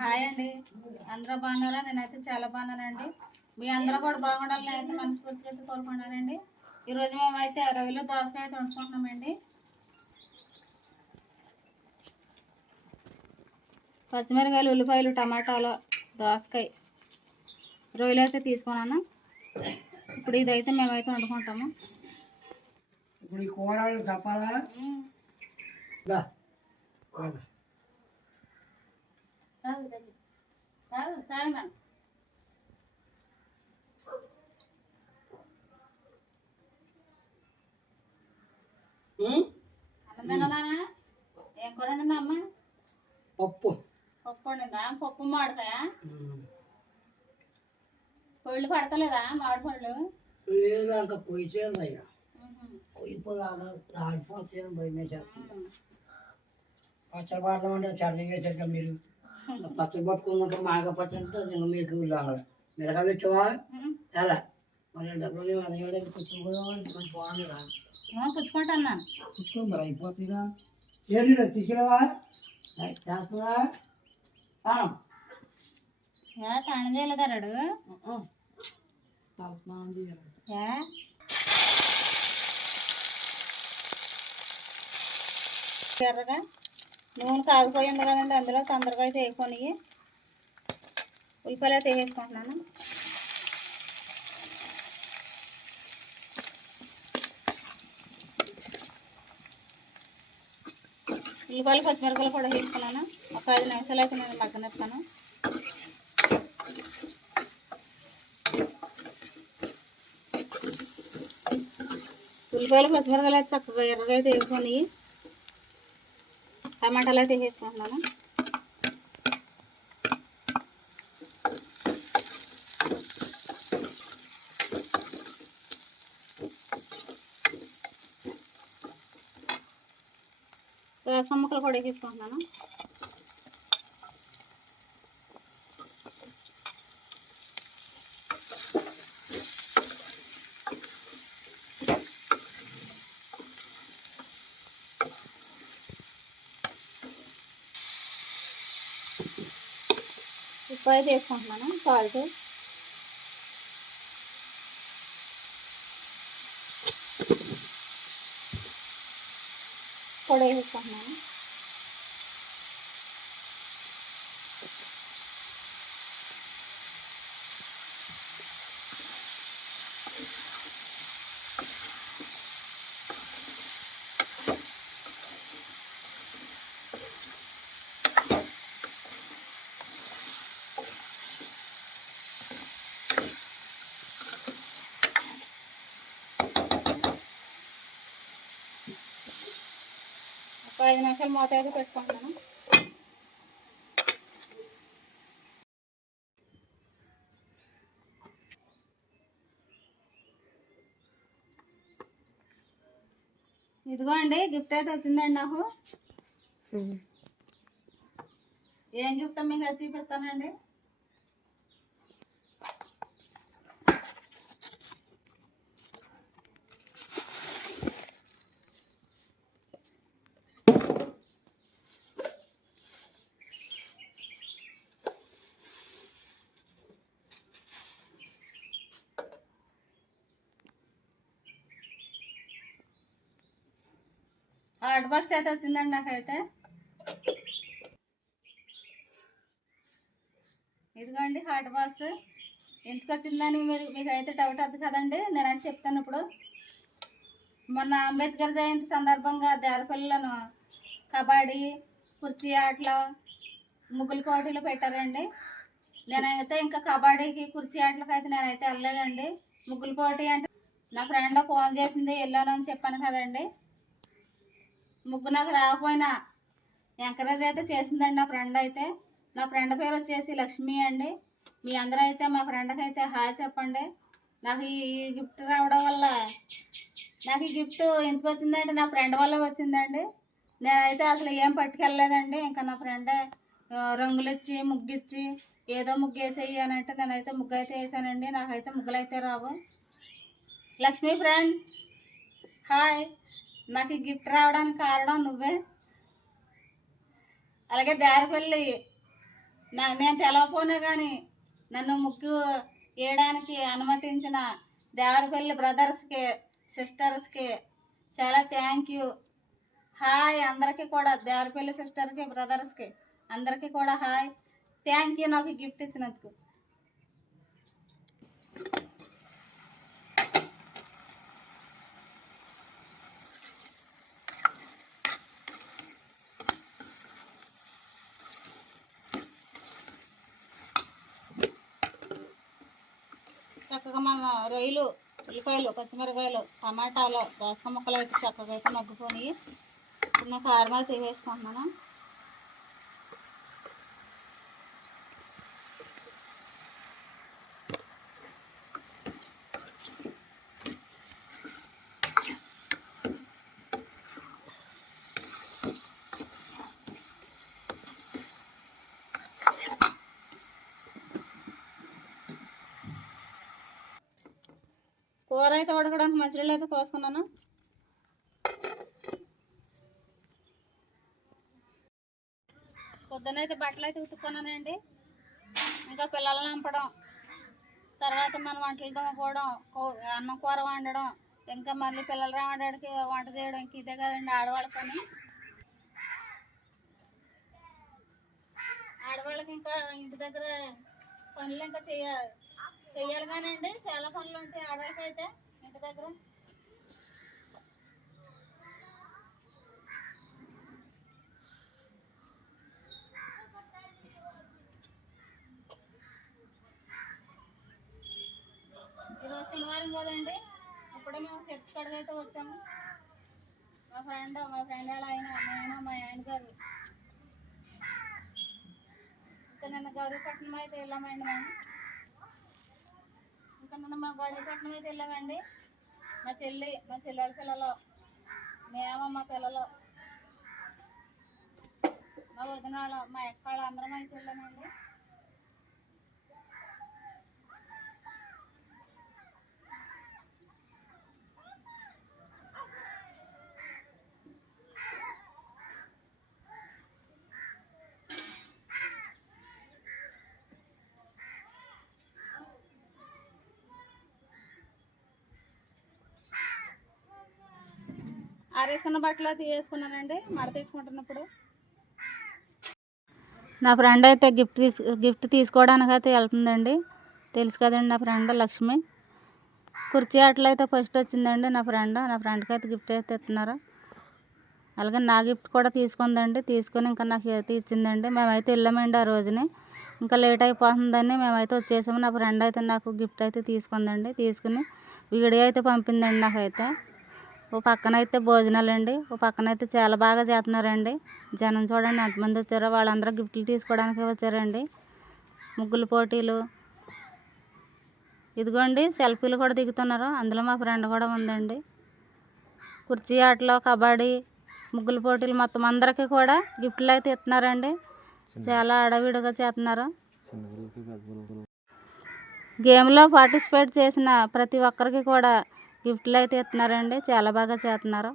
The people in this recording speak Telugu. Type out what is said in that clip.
హాయ్ అండి. అందరూ బాగున్నారా? నేనైతే చాలా బాగున్నానండి. మీ అందరూ కూడా బాగుండాలని అయితే మనస్ఫూర్తిగా అయితే కోరుకున్నానండి ఈరోజు మేమైతే రొయ్యలు దోసకాయ అయితే వండుకుంటున్నామండి. పచ్చిమిరకాయలు ఉల్లిపాయలు టమాటాలు దోసకాయ రొయ్యలు అయితే తీసుకున్నాను. ఇప్పుడు ఇదైతే మేమైతే వండుకుంటాము. ఇప్పుడు ఈ కూరలు చెప్పాలా? తిన్నానా ఏం కూర అమ్మ? పప్పు. పప్పు వండిందా? పప్పు మామిడికాయ. పళ్ళు పడతలేదా మామిడి పళ్ళు లేదు అంత అయ్యా. భయం వేసేస్తుంది పచ్చడి పడదామంటే చర్చ చేశారు మీరు. పచ్చడి పట్టుకున్నాక మాగా పచ్చడి అంటే అది ఇంకా మీకు మిరకాయలు వచ్చావా ఉహు. ఎలా? మరి డబ్బులు కొంచెం బాగుంది పుచ్చుకుంటున్నాను కూర్చోండి మరి అయిపోతుందా ఏంటి తీసుకురావా? చేస్తున్నా చేయలేదారాడు చేయాలి. ఎర్రగా? నూనె కాగిపోయింది కదండి అందులో తొందరగా అయితే వేసుకొని ఉల్లిపాయలు అయితే వేసుకుంటున్నాను ఉల్లిపాయలు పచ్చిమిరపకాయలు కూడా వేసుకున్నాను. ఒక ఐదు నిమిషాలు అయితే నేను మగ్గనిస్తాను. ఉల్లిపాయలు పచ్చిమిరపకాయలు అయితే చక్కగా ఎర్రగా అయితే వేసుకొని టమాటాలు అయితే వేసుకుంటున్నాను. రసం కూడా తీసుకుంటున్నాను ఉప్పు అయితే వేసుకుంటున్నాను సాల్ట్ కూడా వేసుకుంటున్నాను ఐదు నిమిషాలు మూత అయితే పెట్టుకుంటున్నాను ఇదిగో అండి గిఫ్ట్ అయితే వచ్చిందండి నాకు. ఏం గిఫ్ట్ మీకు అది చూపిస్తానండి? హాట్ బాక్స్ అయితే వచ్చిందండి నాకైతే. ఇదిగోండి హాట్ బాక్స్ ఎందుకు వచ్చిందని మీరు మీకు అయితే డౌట్ వద్దు కదండి. నేను అని చెప్తాను ఇప్పుడు. మొన్న అంబేద్కర్ జయంతి సందర్భంగా దేరపల్లిలను కబడ్డీ కుర్చీ ఆటలు ముగ్గులు పోటీలు పెట్టారండి. నేనైతే ఇంకా కబడ్డీకి కుర్చీ ఆటలకి అయితే నేనైతే వెళ్ళలేదండి. ముగ్గులు పోటీ అంటే నా ఫ్రెండ్ ఫోన్ చేసింది వెళ్ళాను అని చెప్పాను కదండి. ముగ్గు నాకు రాకపోయినా ఎంకరేజ్ అయితే చేసిందండి నా ఫ్రెండ్ అయితే. నా ఫ్రెండ్ పేరు వచ్చేసి లక్ష్మి అండి. మీ అందరూ అయితే మా ఫ్రెండ్కి అయితే హాయ్ చెప్పండి. నాకు ఈ గిఫ్ట్ రావడం వల్ల నాకు ఈ గిఫ్ట్ ఎందుకు వచ్చిందంటే నా ఫ్రెండ్ వల్ల వచ్చిందండి. నేనైతే అసలు ఏం పట్టుకెళ్ళలేదండి. ఇంకా నా ఫ్రెండ్ రంగులు ఇచ్చి ముగ్గిచ్చి ఏదో ముగ్గు వేసేయి అని అంటే నేనైతే ముగ్గు అయితే వేసానండి. నాకైతే ముగ్గులు అయితే రావు. Lakshmi friend hi. నాకు ఈ గిఫ్ట్ రావడానికి కారణం నువ్వే. అలాగే దారిపల్లి నా నేను తెలవపోయినా కానీ నన్ను ముగ్గు వేయడానికి అనుమతించిన దేవరపల్లి బ్రదర్స్కి సిస్టర్స్కి చాలా థ్యాంక్ యూ హాయ్ అందరికీ కూడా దేవరపల్లి సిస్టర్కి బ్రదర్స్కి అందరికీ కూడా హాయ్ థ్యాంక్ యూ నాకు గిఫ్ట్ ఇచ్చినందుకు. చక్కగా మన రొయ్యలు ఉల్లిపాయలు పచ్చిమిరకాయలు టమాటాలు దోసక ముక్కలు అయితే చక్కగా అయితే మగ్గిపోయి చిన్న కారం అయితే వేసుకుంటున్నాను. కూర అయితే ఉడకడానికి మంచినీళ్ళు అయితే పోసుకున్నాను. పొద్దునైతే బట్టలు అయితే ఉతుక్కున్నానండి. ఇంకా పిల్లల్ని నింపడం తర్వాత మన వంటలు తోముకోవడం అన్నం కూర వండడం ఇంకా మళ్ళీ పిల్లలు రావడానికి వంట చేయడం ఇంక ఇదే కదండి ఆడవాళ్ళ పని. ఆడవాళ్ళకి ఇంకా ఇంటి దగ్గర పనులు ఇంకా చేయాలి. చెయ్యాలిగానండి. చాలా పనులు ఉంటాయి ఆడవాళ్ళకి అయితే. ఇంటి దగ్గర. ఈరోజు శనివారం కదండి. ఇప్పుడే మేము చర్చి కాడికి అయితే వచ్చాము. మా ఫ్రెండ్ మా ఫ్రెండ్ వాళ్ళ ఆయన నేను మా ఆయన గారు. ఇంకా నిన్న గౌరీపట్నం అయితే వెళ్ళామండి మేము. ఇంకా మా గౌరీపట్నం అయితే వెళ్ళామండి. మా చెల్లి మా చెల్లెల పిల్లలు మేము మా పిల్లలు. మా వదిన మా ఎక్క వాళ్ళు అందరం అయితే వెళ్ళామండి. ఆరేసుకున్న బట్టలు అది వేసుకున్నానండి మడత నా ఫ్రెండ్ అయితే గిఫ్ట్ తీసు గిఫ్ట్ తీసుకోవడానికి అయితే వెళ్తుందండి. తెలుసు కదండి నా ఫ్రెండ్ లక్ష్మి. కుర్చీ ఆటలు అయితే ఫస్ట్ వచ్చిందండి నా ఫ్రెండ్. నా ఫ్రెండ్కి అయితే గిఫ్ట్ అయితే ఇస్తున్నారు. అలాగే నా గిఫ్ట్ కూడా తీసుకుందండి. తీసుకొని ఇంకా నాకు అయితే ఇచ్చిందండి. మేమైతే వెళ్ళామండి ఆ రోజుని. ఇంకా లేట్ అయిపోతుందని మేమైతే వచ్చేసాము. నా ఫ్రెండ్ అయితే నాకు గిఫ్ట్ అయితే తీసుకుందండి. తీసుకుని వీడియో అయితే పంపిందండి నాకైతే. ఓ పక్కన అయితే భోజనాలు అండి ఓ పక్కన అయితే చాలా బాగా చేస్తున్నారండి. జనం చూడండి ఎంతమంది వచ్చారో వాళ్ళందరూ గిఫ్ట్లు తీసుకోవడానికి వచ్చారండి. ముగ్గుల పోటీలు. ఇదిగోండి సెల్ఫీలు కూడా దిగుతున్నారు. అందులో మా ఫ్రెండ్ కూడా ఉందండి. కుర్చీ ఆటలో కబడ్డీ ముగ్గుల పోటీలు మొత్తం అందరికీ కూడా గిఫ్ట్లు అయితే ఇస్తున్నారండి. చాలా అడవిడిగా చేస్తున్నారు. గేమ్లో పార్టిసిపేట్ చేసిన ప్రతి ఒక్కరికి కూడా గిఫ్ట్లు అయితే ఇస్తున్నారండి. చాలా బాగా చేస్తున్నారు.